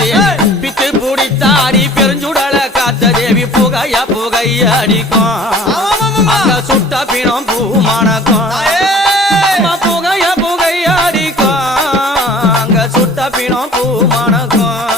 தேவி பித்து பிடித்தாடி பெருஞ்சுடல காத்த தேவி புகைய புகைய அடிக்கும் அங்க சுட்ட பிணம் பூ மணக்கும்